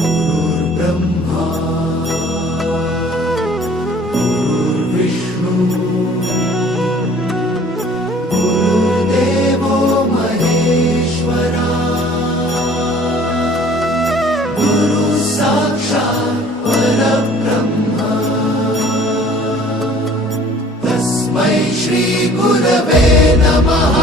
गुरुर्ब्रह्मा गुरुर्विष्णू गुरुर्देवो महेश्वरा गुरु साक्षात् परब्रह्म तस्मै श्री गुरवे नमः।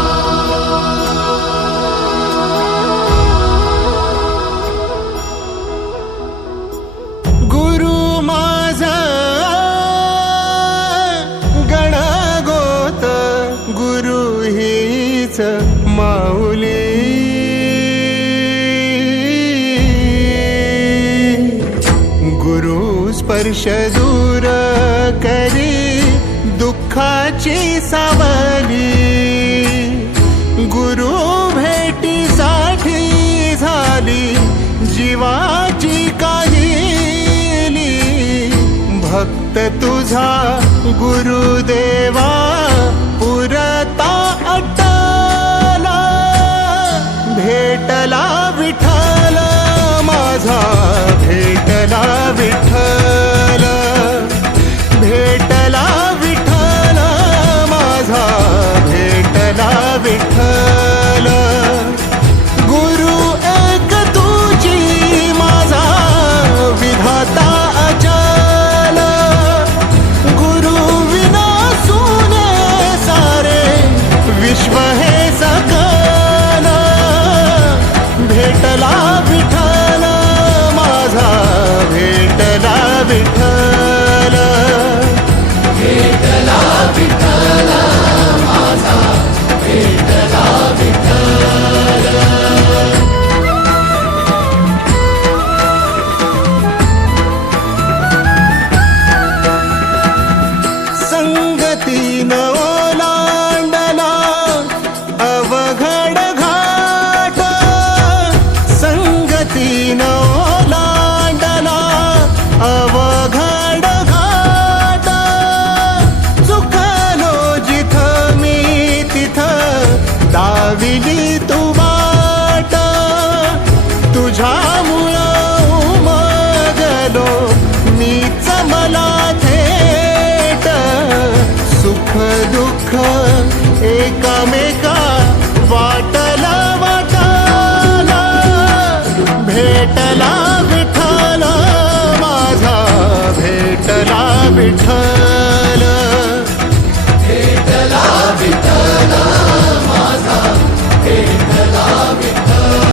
माऊली गुरु स्पर्श दूर करी दुःखाची सावली, गुरु भेटीसाठी झाली जीवाची काहिली। भक्त तुझा गुरुदेवा पुरता अटला, भेटला विठ्ठल माझा, भेटला विठ्ठल, भेटला विठ्ठल माझा, भेटला विठ्ठल। गुरु एक तुझी माझा विधाता अचल, गुरु विना सुने सारे विश्व हे सकल। भेटला विठ्ठल माझा, भेटला विठ्ठल, भेटला विठ्ठल माझा, भेटला विठ्ठल। संगतीन ओलांडला अवघड घाट, संगतीन ओलांडला अवघड घाट। चुकलो जिथं मी तिथं दाविली तू वाट, तुझ्यामुळं उमगलो मीच मला थेट। सुख दुःख एकामेका वाटला वाटाला, भेटला विठ्ठल माझा, भेटला विठ्ठल।